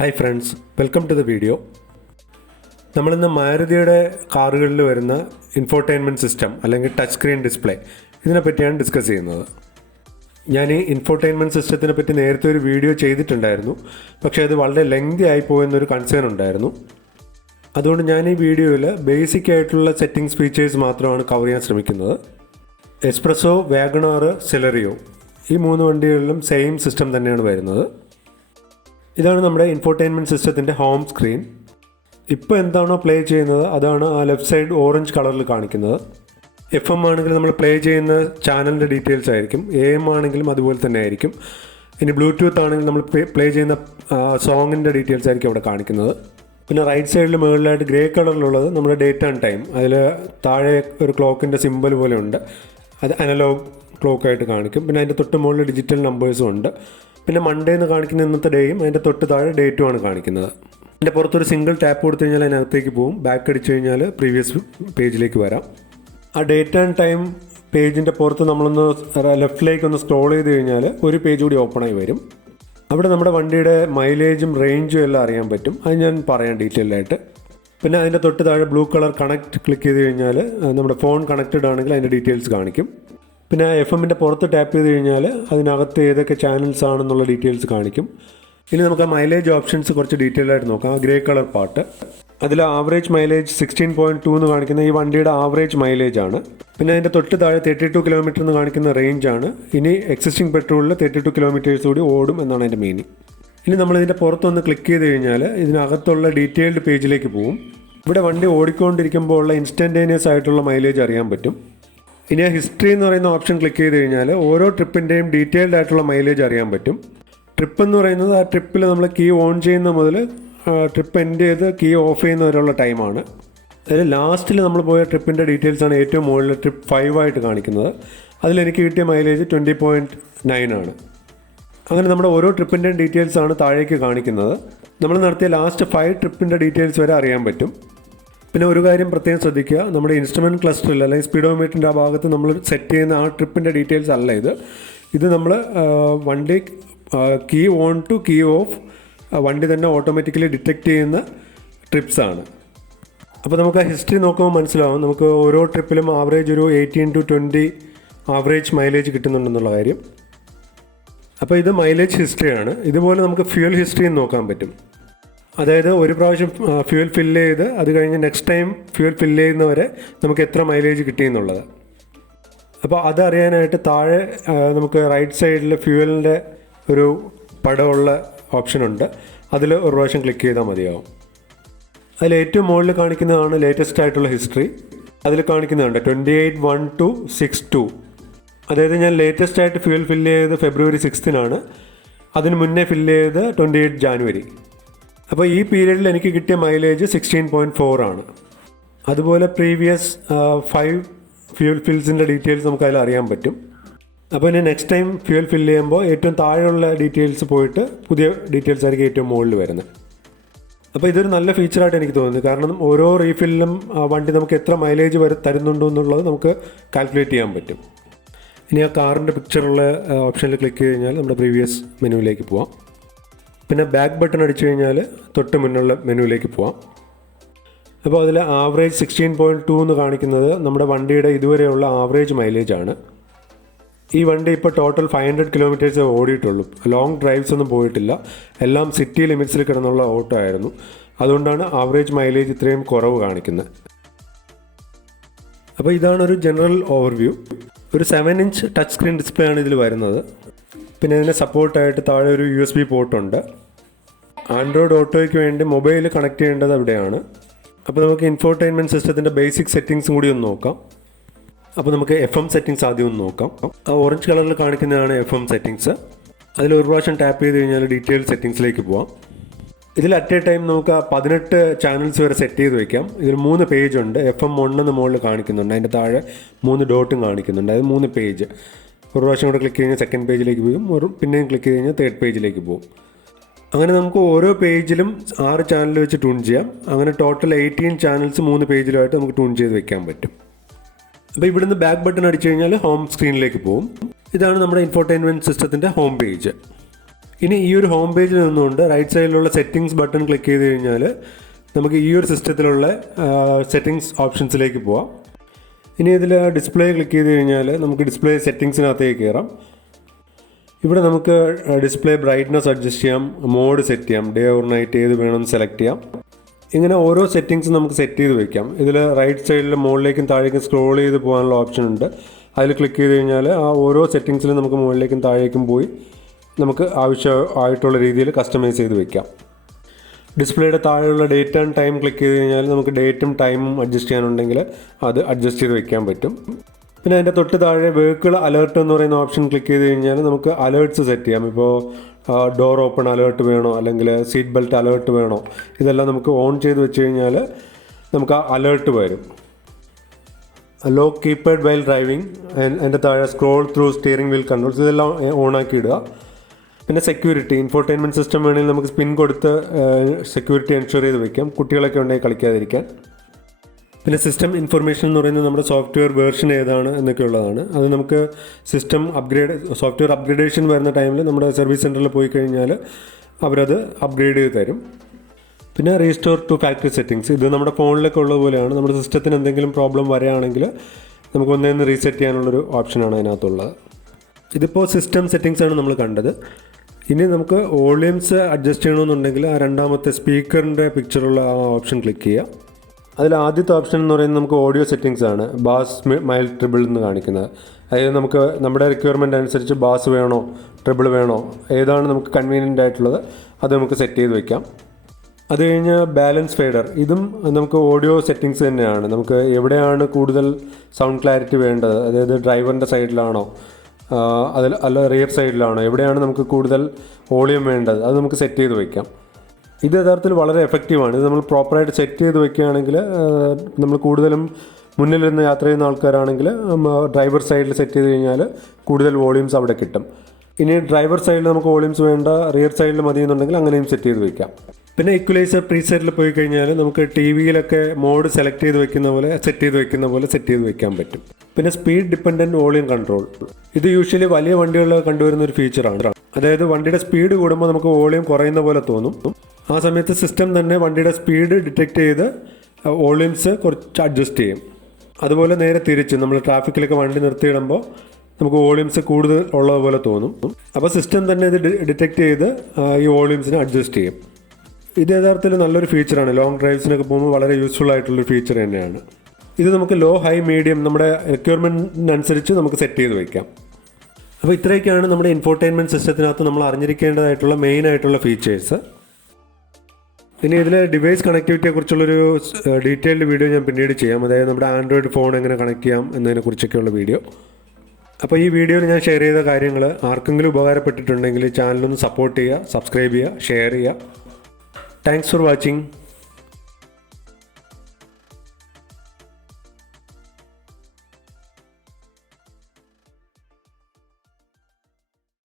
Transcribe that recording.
Hi friends, welcome to the video. നമ്മളിന്ന് മാരുതിയുടെ കാറുകളിൽ വരുന്ന infotainment system അല്ലെങ്കിൽ ടച്ച് സ്ക്രീൻ ഡിസ്പ്ലേ ഇതിനെപ്പറ്റിയാണ് ഡിസ്കസ് ചെയ്യുന്നത്. ഞാൻ ഈ ഇൻഫോർടൈൻമെൻറ്റ് സിസ്റ്റത്തിനെ പറ്റി നേരത്തെ ഒരു വീഡിയോ ചെയ്തിട്ടുണ്ടായിരുന്നു, പക്ഷേ അത് വളരെ ലെങ്തി ആയിപ്പോയെന്നൊരു കൺസേൺ ഉണ്ടായിരുന്നു. അതുകൊണ്ട് ഞാൻ ഈ വീഡിയോയിൽ ബേസിക് ആയിട്ടുള്ള സെറ്റിംഗ്സ് ഫീച്ചേഴ്സ് മാത്രമാണ് കവർ ചെയ്യാൻ ശ്രമിക്കുന്നത്. എസ്പ്രസോ, വാഗൺ ആർ, സെലറിയോ ഈ മൂന്ന് വണ്ടികളിലും സെയിം സിസ്റ്റം തന്നെയാണ് വരുന്നത്. ഇതാണ് നമ്മുടെ ഇൻഫോർടൈൻമെൻറ്റ് സിസ്റ്റത്തിൻ്റെ ഹോം സ്ക്രീൻ. ഇപ്പോൾ എന്താണോ പ്ലേ ചെയ്യുന്നത് അതാണ് ആ ലെഫ്റ്റ് സൈഡ് ഓറഞ്ച് കളറിൽ കാണിക്കുന്നത്. FM ആണെങ്കിൽ നമ്മൾ പ്ലേ ചെയ്യുന്ന ചാനലിൻ്റെ ഡീറ്റെയിൽസ് ആയിരിക്കും, AM ആണെങ്കിലും അതുപോലെ തന്നെ ആയിരിക്കും. ഇനി ബ്ലൂടൂത്ത് ആണെങ്കിൽ നമ്മൾ പ്ലേ ചെയ്യുന്ന സോങ്ങിൻ്റെ ഡീറ്റെയിൽസ് ആയിരിക്കും അവിടെ കാണിക്കുന്നത്. പിന്നെ റൈറ്റ് സൈഡിൽ മുകളിലായിട്ട് ഗ്രേ കളറിലുള്ളത് നമ്മുടെ ഡേറ്റ് ആൻഡ് ടൈം. അതിൽ താഴെ ഒരു ക്ലോക്കിൻ്റെ സിമ്പൽ പോലെ ഉണ്ട്, അത് അനലോഗ് ക്ലോക്കായിട്ട് കാണിക്കും. പിന്നെ അതിൻ്റെ തൊട്ട് മുകളിൽ ഡിജിറ്റൽ നമ്പേഴ്സും ഉണ്ട്. പിന്നെ മൺഡേ എന്ന് കാണിക്കുന്ന ഇന്നത്തെ ഡേയും അതിൻ്റെ തൊട്ട് താഴെ ഡേറ്റുമാണ് കാണിക്കുന്നത്. അതിൻ്റെ പുറത്തൊരു സിംഗിൾ ടാപ്പ് കൊടുത്തു കഴിഞ്ഞാൽ അതിനകത്തേക്ക് പോകും. ബാക്ക് അടിച്ചു കഴിഞ്ഞാൽ പ്രീവിയസ് പേജിലേക്ക് വരാം. ആ ഡേറ്റ് ആൻഡ് ടൈം പേജിൻ്റെ പുറത്ത് നമ്മളൊന്ന് ലെഫ്റ്റിലേക്കൊന്ന് സ്ക്രോൾ ചെയ്ത് കഴിഞ്ഞാൽ ഒരു പേജ് കൂടി ഓപ്പണായി വരും. അവിടെ നമ്മുടെ വണ്ടിയുടെ മൈലേജും റേഞ്ചും എല്ലാം അറിയാൻ പറ്റും. അത് ഞാൻ പറയാം ഡീറ്റെയിൽഡായിട്ട്. പിന്നെ അതിൻ്റെ തൊട്ട് താഴെ ബ്ലൂ കളർ കണക്റ്റ് ക്ലിക്ക് ചെയ്ത് കഴിഞ്ഞാൽ നമ്മുടെ ഫോൺ കണക്റ്റഡ് ആണെങ്കിൽ അതിൻ്റെ ഡീറ്റെയിൽസ് കാണിക്കും. പിന്നെ FM-ൻ്റെ പുറത്ത് ടാപ്പ് ചെയ്ത് കഴിഞ്ഞാൽ അതിനകത്ത് ഏതൊക്കെ ചാനൽസ് ആണെന്നുള്ള ഡീറ്റെയിൽസ് കാണിക്കും. ഇനി നമുക്ക് ആ മൈലേജ് ഓപ്ഷൻസ് കുറച്ച് ഡീറ്റെയിൽ ആയിട്ട് നോക്കാം. ആ ഗ്രേ കളർ പാർട്ട്, അതിൽ ആവറേജ് മൈലേജ് 16.2 എന്ന് കാണിക്കുന്ന ഈ വണ്ടിയുടെ ആവറേജ് മൈലേജ് ആണ്. പിന്നെ അതിൻ്റെ തൊട്ട് താഴെ 32 കിലോമീറ്റർ എന്ന് കാണിക്കുന്ന റേഞ്ച് ആണ്. ഇനി എക്സിസ്റ്റിംഗ് പെട്രോളിൽ 32 കിലോമീറ്റേഴ്സ് കൂടി ഓടും എന്നാണ് അതിൻ്റെ മീനിങ്. ഇനി നമ്മളിതിൻ്റെ പുറത്തൊന്ന് ക്ലിക്ക് ചെയ്ത് കഴിഞ്ഞാൽ ഇതിനകത്തുള്ള ഡീറ്റെയിൽഡ് പേജിലേക്ക് പോകും. ഇവിടെ വണ്ടി ഓടിക്കൊണ്ടിരിക്കുമ്പോൾ ഉള്ള ഇൻസ്റ്റൻറ്റേനിയസ് ആയിട്ടുള്ള മൈലേജ് അറിയാൻ പറ്റും. ഇനി ആ ഹിസ്റ്ററി എന്ന് പറയുന്ന ഓപ്ഷൻ ക്ലിക്ക് ചെയ്ത് കഴിഞ്ഞാൽ ഓരോ ട്രിപ്പിൻ്റെയും ഡീറ്റെയിൽഡ് ആയിട്ടുള്ള മൈലേജ് അറിയാൻ പറ്റും. ട്രിപ്പ് എന്ന് പറയുന്നത് ആ ട്രിപ്പിൽ നമ്മൾ കീ ഓൺ ചെയ്യുന്ന മുതൽ ട്രിപ്പ് എൻഡ് ചെയ്ത് കീ ഓഫ് ചെയ്യുന്ന വരെയുള്ള ടൈമാണ്. അതിൽ ലാസ്റ്റിൽ നമ്മൾ പോയ ട്രിപ്പിൻ്റെ ഡീറ്റെയിൽസാണ് ഏറ്റവും മുകളിൽ ട്രിപ്പ് 5 ആയിട്ട് കാണിക്കുന്നത്. അതിലെനിക്ക് കിട്ടിയ മൈലേജ് 20.9 ആണ്. അങ്ങനെ നമ്മുടെ ഓരോ ട്രിപ്പിൻ്റെയും ഡീറ്റെയിൽസാണ് താഴേക്ക് കാണിക്കുന്നത്. നമ്മൾ നടത്തിയ ലാസ്റ്റ് 5 ട്രിപ്പിൻ്റെ ഡീറ്റെയിൽസ് വരെ അറിയാൻ പറ്റും. പിന്നെ ഒരു കാര്യം പ്രത്യേകം ശ്രദ്ധിക്കുക, നമ്മുടെ ഇൻസ്ട്രുമെൻറ്റ് ക്ലസ്റ്ററിൽ അല്ലെങ്കിൽ സ്പീഡോമീറ്ററിൻ്റെ ആ ഭാഗത്ത് നമ്മൾ സെറ്റ് ചെയ്യുന്ന ആ ട്രിപ്പിൻ്റെ ഡീറ്റെയിൽസ് അല്ല ഇത് നമ്മൾ വണ്ടി key on to key off വണ്ടി തന്നെ ഓട്ടോമാറ്റിക്കലി ഡിറ്റക്റ്റ് ചെയ്യുന്ന ട്രിപ്സാണ്. അപ്പോൾ നമുക്ക് ആ ഹിസ്റ്ററി നോക്കുമ്പോൾ മനസ്സിലാവും നമുക്ക് ഓരോ ട്രിപ്പിലും ആവറേജ് ഒരു 18 to 20 ആവറേജ് മൈലേജ് കിട്ടുന്നുണ്ടെന്നുള്ള കാര്യം. അപ്പോൾ ഇത് മൈലേജ് ഹിസ്റ്ററിയാണ്. ഇതുപോലെ നമുക്ക് ഫ്യൂൽ ഹിസ്റ്ററിയും നോക്കാൻ പറ്റും. അതായത് ഒരു പ്രാവശ്യം ഫ്യൂൽ ഫില്ല് ചെയ്ത് അത് കഴിഞ്ഞ് നെക്സ്റ്റ് ടൈം ഫ്യൂൽ ഫില്ല് ചെയ്യുന്നവരെ നമുക്ക് എത്ര മൈലേജ് കിട്ടിയെന്നുള്ളത്. അപ്പോൾ അതറിയാനായിട്ട് താഴെ നമുക്ക് റൈറ്റ് സൈഡിൽ ഫ്യൂവലിൻ്റെ ഒരു പടമുള്ള ഓപ്ഷനുണ്ട്. അതിൽ ഒരു പ്രാവശ്യം ക്ലിക്ക് ചെയ്താൽ മതിയാവും. അതിൽ ഏറ്റവും മുകളിൽ കാണിക്കുന്നതാണ് ലേറ്റസ്റ്റ് ആയിട്ടുള്ള ഹിസ്റ്ററി. അതിൽ കാണിക്കുന്നുണ്ട് 28/1/6/2. അതായത് ഞാൻ ലേറ്റസ്റ്റ് ആയിട്ട് ഫ്യൂൽ ഫില്ല് ചെയ്ത് February 6 അതിന് മുന്നേ ഫില്ല് ചെയ്ത് 28 January. അപ്പോൾ ഈ പീരീഡിൽ എനിക്ക് കിട്ടിയ മൈലേജ് 16.4 ആണ്. അതുപോലെ പ്രീവിയസ് 5 ഫ്യൂൽ ഫിൽസിൻ്റെ ഡീറ്റെയിൽസ് നമുക്ക് അതിൽ അറിയാൻ പറ്റും. അപ്പോൾ ഇനി നെക്സ്റ്റ് ടൈം ഫ്യൂൽ ഫില്ല് ചെയ്യുമ്പോൾ ഏറ്റവും താഴെയുള്ള ഡീറ്റെയിൽസ് പോയിട്ട് പുതിയ ഡീറ്റെയിൽസ് ആയിരിക്കും ഏറ്റവും മുകളിൽ വരുന്നത്. അപ്പോൾ ഇതൊരു നല്ല ഫീച്ചറായിട്ട് എനിക്ക് തോന്നുന്നു. കാരണം ഓരോ റീഫില്ലിലും വണ്ടി നമുക്ക് എത്ര മൈലേജ് തരുന്നുണ്ടോ എന്നുള്ളത് നമുക്ക് കാൽക്കുലേറ്റ് ചെയ്യാൻ പറ്റും. ഇനി ആ കാറിൻ്റെ പിക്ചറുള്ള ഓപ്ഷനിൽ ക്ലിക്ക് കഴിഞ്ഞാൽ നമ്മുടെ പ്രീവിയസ് മെനുവിലേക്ക് പോവാം. പിന്നെ ബാക്ക് ബട്ടൺ അടിച്ചു കഴിഞ്ഞാൽ തൊട്ട് മുന്നുള്ള മെനുവിലേക്ക് പോവാം. അപ്പോൾ അതിൽ ആവറേജ് 16.2 എന്ന് കാണിക്കുന്നത് നമ്മുടെ വണ്ടിയുടെ ഇതുവരെയുള്ള ആവറേജ് മൈലേജ് ആണ്. ഈ വണ്ടി ഇപ്പോൾ ടോട്ടൽ 500 കിലോമീറ്റേഴ്സേ ഓടിയിട്ടുള്ളൂ. ലോങ് ഡ്രൈവ്സ് ഒന്നും പോയിട്ടില്ല. എല്ലാം സിറ്റി ലിമിറ്റ്സിൽ കിടന്നുള്ള ഓട്ടോ ആയിരുന്നു. അതുകൊണ്ടാണ് ആവറേജ് മൈലേജ് ഇത്രയും കുറവ് കാണിക്കുന്നത്. അപ്പോൾ ഇതാണ് ഒരു ജനറൽ ഓവർവ്യൂ. ഒരു 7-inch ടച്ച് സ്ക്രീൻ ഡിസ്പ്ലേ ആണ് ഇതിൽ വരുന്നത്. പിന്നെ ഇതിന് സപ്പോർട്ടായിട്ട് താഴെ ഒരു USB പോർട്ടുണ്ട്. ആൻഡ്രോയിഡ് ഓട്ടോയ്ക്ക് വേണ്ടി മൊബൈൽ കണക്ട് ചെയ്യേണ്ടത് അവിടെയാണ്. അപ്പോൾ നമുക്ക് ഇൻഫോർടൈൻമെൻറ്റ് സിസ്റ്റത്തിൻ്റെ ബേസിക് സെറ്റിങ്സും കൂടി ഒന്ന് നോക്കാം. അപ്പോൾ നമുക്ക് FM സെറ്റിങ്സ് ആദ്യം ഒന്ന് നോക്കാം. ആ ഓറഞ്ച് കളറിൽ കാണിക്കുന്നതാണ് FM സെറ്റിങ്സ്. അതിൽ ഒരു പ്രാവശ്യം ടാപ്പ് ചെയ്ത് കഴിഞ്ഞാൽ ഡീറ്റെയിൽ സെറ്റിങ്സിലേക്ക് പോവാം. ഇതിൽ അറ്റ് എ ടൈം നമുക്ക് 18 ചാനൽസ് വരെ സെറ്റ് ചെയ്ത് വയ്ക്കാം. ഇതിൽ 3 പേജ് ഉണ്ട്. FM1 എന്ന് മുകളിൽ കാണിക്കുന്നുണ്ട്. അതിൻ്റെ താഴെ 3 ഡോട്ടും കാണിക്കുന്നുണ്ട്. അത് 3 പേജ്. ഒരു പ്രാവശ്യം കൂടെ ക്ലിക്ക് കഴിഞ്ഞാൽ സെക്കൻഡ് പേജിലേക്ക് പോകും. പിന്നെയും ക്ലിക്ക് ചെയ്ത് കഴിഞ്ഞാൽ തേർഡ് പേജിലേക്ക് പോകും. അങ്ങനെ നമുക്ക് ഓരോ പേജിലും 6 ചാനൽ വെച്ച് ട്യൂൺ ചെയ്യാം. അങ്ങനെ ടോട്ടൽ 18 ചാനൽസ് 3 പേജിലുമായിട്ട് നമുക്ക് ട്യൂൺ ചെയ്ത് വെക്കാൻ പറ്റും. അപ്പോൾ ഇവിടുന്ന് ബാക്ക് ബട്ടൺ അടിച്ചു കഴിഞ്ഞാൽ ഹോം സ്ക്രീനിലേക്ക് പോകും. ഇതാണ് നമ്മുടെ ഇൻഫോർടൈൻമെൻറ്റ് സിസ്റ്റത്തിൻ്റെ ഹോം പേജ്. ഇനി ഈ ഒരു ഹോം പേജിൽ നിന്നുകൊണ്ട് റൈറ്റ് സൈഡിലുള്ള സെറ്റിംഗ്സ് ബട്ടൺ ക്ലിക്ക് ചെയ്ത് കഴിഞ്ഞാൽ നമുക്ക് ഈ ഒരു സിസ്റ്റത്തിലുള്ള സെറ്റിംഗ്സ് ഓപ്ഷൻസിലേക്ക് പോവാം. ഇനി ഇതിൽ ഡിസ്പ്ലേ ക്ലിക്ക് ചെയ്ത് കഴിഞ്ഞാൽ നമുക്ക് ഡിസ്പ്ലേ സെറ്റിംഗ്സിനകത്തേക്ക് കയറാം. ഇവിടെ നമുക്ക് ഡിസ്പ്ലേ ബ്രൈറ്റ്നസ് അഡ്ജസ്റ്റ് ചെയ്യാം, മോഡ് സെറ്റ് ചെയ്യാം, ഡേ ഓർ നൈറ്റ് ഏത് വേണമെന്ന് സെലക്ട് ചെയ്യാം. ഇങ്ങനെ ഓരോ സെറ്റിങ്സും നമുക്ക് സെറ്റ് ചെയ്ത് വെക്കാം. ഇതിൽ റൈറ്റ് സൈഡിൽ മുകളിലേക്കും താഴേക്കും സ്ക്രോൾ ചെയ്ത് പോകാനുള്ള ഓപ്ഷൻ ഉണ്ട്. അതിൽ ക്ലിക്ക് ചെയ്ത് കഴിഞ്ഞാൽ ആ ഓരോ സെറ്റിങ്സിലും നമുക്ക് മുകളിലേക്കും താഴേക്കും പോയി നമുക്ക് ആവശ്യമായിട്ടുള്ള രീതിയിൽ കസ്റ്റമൈസ് ചെയ്ത് വെക്കാം. ഡിസ്പ്ലേയുടെ താഴെയുള്ള ഡേറ്റ് ആൻഡ് ടൈം ക്ലിക്ക് ചെയ്ത് കഴിഞ്ഞാൽ നമുക്ക് ഡേറ്റും ടൈമും അഡ്ജസ്റ്റ് ചെയ്യാനുണ്ടെങ്കിൽ അത് അഡ്ജസ്റ്റ് ചെയ്ത് വെക്കാൻ പറ്റും. പിന്നെ അതിൻ്റെ തൊട്ട് താഴെ വെഹിക്കിൾ അലേർട്ട് എന്ന് പറയുന്ന ഓപ്ഷൻ ക്ലിക്ക് ചെയ്ത് കഴിഞ്ഞാൽ നമുക്ക് അലേർട്ട്സ് സെറ്റ് ചെയ്യാം. ഇപ്പോൾ ഡോർ ഓപ്പൺ അലേർട്ട് വേണോ അല്ലെങ്കിൽ സീറ്റ് ബെൽറ്റ് അലേർട്ട് വേണോ, ഇതെല്ലാം നമുക്ക് ഓൺ ചെയ്ത് വെച്ച് കഴിഞ്ഞാൽ നമുക്ക് ആ അലേർട്ട് വരും. ലോക്ക് കീപാഡ് വൈൽ ഡ്രൈവിംഗ്, അതിൻ്റെ താഴെ scroll through steering wheel controls, ഇതെല്ലാം ഓണാക്കി ഇടുക. പിന്നെ സെക്യൂരിറ്റി, ഇൻഫോർടൈൻമെൻറ്റ് സിസ്റ്റം വേണമെങ്കിൽ നമുക്ക് സ്പിൻ കൊടുത്ത് സെക്യൂരിറ്റി എൻഷുർ ചെയ്ത് വെക്കാം, കുട്ടികളൊക്കെ ഉണ്ടെങ്കിൽ കളിക്കാതിരിക്കാൻ. പിന്നെ സിസ്റ്റം ഇൻഫർമേഷൻ എന്ന് പറയുന്നത് നമ്മുടെ സോഫ്റ്റ്വെയർ വേർഷൻ ഏതാണ് എന്നൊക്കെ ഉള്ളതാണ്. അത് നമുക്ക് സിസ്റ്റം സോഫ്റ്റ്വെയർ അപ്ഗ്രേഡേഷൻ വരുന്ന ടൈമിൽ നമ്മുടെ സർവീസ് സെൻറ്ററിൽ പോയി കഴിഞ്ഞാൽ അവരത് അപ്ഗ്രേഡ് ചെയ്ത് തരും. പിന്നെ റീസ്റ്റോർ ടു ഫാക്ടറി സെറ്റിങ്സ്, ഇത് നമ്മുടെ ഫോണിലൊക്കെ ഉള്ളത് പോലെയാണ്. നമ്മുടെ സിസ്റ്റത്തിന് എന്തെങ്കിലും പ്രോബ്ലം വരികയാണെങ്കിൽ നമുക്ക് ഒന്നേന്ന് റീസെറ്റ് ചെയ്യാനുള്ളൊരു ഓപ്ഷനാണ് അതിനകത്തുള്ളത്. ഇതിപ്പോൾ സിസ്റ്റം സെറ്റിങ്സ് ആണ് നമ്മൾ കണ്ടത്. ഇനി നമുക്ക് വോളിയൂംസ് അഡ്ജസ്റ്റ് ചെയ്യണമെന്നുണ്ടെങ്കിൽ ആ രണ്ടാമത്തെ സ്പീക്കറിൻ്റെ പിക്ചറുള്ള ആ ഓപ്ഷൻ ക്ലിക്ക് ചെയ്യുക. അതിൽ ആദ്യത്തെ ഓപ്ഷൻ എന്ന് പറയുന്നത് നമുക്ക് ഓഡിയോ സെറ്റിങ്സ് ആണ്, ബാസ് മൈൽഡ് ട്രിബിൾ എന്ന് കാണിക്കുന്നത്. അതായത് നമുക്ക് നമ്മുടെ റിക്വയർമെൻറ്റ് അനുസരിച്ച് ബാസ് വേണോ ട്രിബിൾ വേണോ ഏതാണ് നമുക്ക് കൺവീനിയൻ്റ് ആയിട്ടുള്ളത് അത് നമുക്ക് സെറ്റ് ചെയ്ത് വയ്ക്കാം. അത് കഴിഞ്ഞ് ബാലൻസ് ഫേഡർ, ഇതും നമുക്ക് ഓഡിയോ സെറ്റിങ്സ് തന്നെയാണ്. നമുക്ക് എവിടെയാണ് കൂടുതൽ സൗണ്ട് ക്ലാരിറ്റി വേണ്ടത്, അതായത് ഡ്രൈവറിൻ്റെ സൈഡിലാണോ അല്ല റിയർ സൈഡിലാണോ, എവിടെയാണ് നമുക്ക് കൂടുതൽ വോളിയം വേണ്ടത് അത് നമുക്ക് സെറ്റ് ചെയ്ത് വയ്ക്കാം. ഇത് യഥാർത്ഥത്തിൽ വളരെ എഫക്റ്റീവാണ്. ഇത് നമ്മൾ പ്രോപ്പറായിട്ട് സെറ്റ് ചെയ്ത് വെക്കുകയാണെങ്കിൽ നമ്മൾ കൂടുതലും മുന്നിലിരുന്ന് യാത്ര ചെയ്യുന്ന ആൾക്കാരാണെങ്കിൽ ഡ്രൈവർ സൈഡിൽ സെറ്റ് ചെയ്ത് കഴിഞ്ഞാൽ കൂടുതൽ വോളിയൂംസ് അവിടെ കിട്ടും. ഇനി ഡ്രൈവർ സൈഡിൽ നമുക്ക് വോളിയൂംസ് വേണ്ട, റിയർ സൈഡിൽ മതി എന്നുണ്ടെങ്കിൽ അങ്ങനെയും സെറ്റ് ചെയ്ത് വയ്ക്കാം. പിന്നെ ഇക്വലൈസർ പ്രീസെറ്റിൽ പോയി കഴിഞ്ഞാൽ നമുക്ക് ടി വിയിലൊക്കെ മോഡ് സെലക്ട് ചെയ്ത് വെക്കുന്ന പോലെ സെറ്റ് ചെയ്ത് വെക്കാൻ പറ്റും. പിന്നെ സ്പീഡ് ഡിപ്പെൻഡൻറ്റ് വോളിയം കൺട്രോൾ, ഇത് യൂഷ്വലി വലിയ വണ്ടികളിൽ കണ്ടുവരുന്ന ഒരു ഫീച്ചറാണ്. അതായത് വണ്ടിയുടെ സ്പീഡ് കൂടുമ്പോൾ നമുക്ക് വോളിയം കുറയുന്ന പോലെ തോന്നും. ആ സമയത്ത് സിസ്റ്റം തന്നെ വണ്ടിയുടെ സ്പീഡ് ഡിറ്റക്റ്റ് ചെയ്ത് വോളിയൂംസ് കുറച്ച് അഡ്ജസ്റ്റ് ചെയ്യും. അതുപോലെ നേരെ തിരിച്ച് നമ്മൾ ട്രാഫിക്കിലൊക്കെ വണ്ടി നിർത്തിയിടുമ്പോൾ നമുക്ക് വോളിയൂംസ് കൂടുതൽ ഉള്ളതുപോലെ തോന്നും. അപ്പോൾ സിസ്റ്റം തന്നെ ഇത് ഡിറ്റക്റ്റ് ചെയ്ത് ഈ വോളിയൂംസിനെ അഡ്ജസ്റ്റ് ചെയ്യും. ഇത് യഥാർത്ഥത്തിൽ നല്ലൊരു ഫീച്ചറാണ്. ലോങ് ഡ്രൈവ്സിനൊക്കെ പോകുമ്പോൾ വളരെ യൂസ്ഫുൾ ആയിട്ടുള്ളൊരു ഫീച്ചർ തന്നെയാണ്. ഇത് നമുക്ക് ലോ ഹൈ മീഡിയം നമ്മുടെ റിക്വയർമെൻറ്റിനനുസരിച്ച് നമുക്ക് സെറ്റ് ചെയ്ത് വയ്ക്കാം. അപ്പോൾ ഇത്രയൊക്കെയാണ് നമ്മുടെ ഇൻഫോർടൈൻമെൻറ്റ് സിസ്റ്റത്തിനകത്ത് നമ്മൾ അറിഞ്ഞിരിക്കേണ്ടതായിട്ടുള്ള മെയിൻ ആയിട്ടുള്ള ഫീച്ചേഴ്സ്. ഇനി ഇതിൽ ഡിവൈസ് കണക്ടിവിറ്റിയെക്കുറിച്ചുള്ളൊരു ഡീറ്റെയിൽഡ് വീഡിയോ ഞാൻ പിന്നീട് ചെയ്യാം. അതായത് നമ്മുടെ ആൻഡ്രോയിഡ് ഫോൺ എങ്ങനെ കണക്ട് ചെയ്യാം എന്നതിനെക്കുറിച്ചൊക്കെയുള്ള വീഡിയോ. അപ്പോൾ ഈ വീഡിയോയിൽ ഞാൻ ഷെയർ ചെയ്ത കാര്യങ്ങൾ ആർക്കെങ്കിലും ഉപകാരപ്പെട്ടിട്ടുണ്ടെങ്കിൽ ചാനലൊന്ന് സപ്പോർട്ട് ചെയ്യുക, സബ്സ്ക്രൈബ് ചെയ്യുക, ഷെയർ ചെയ്യുക. Thanks for watching.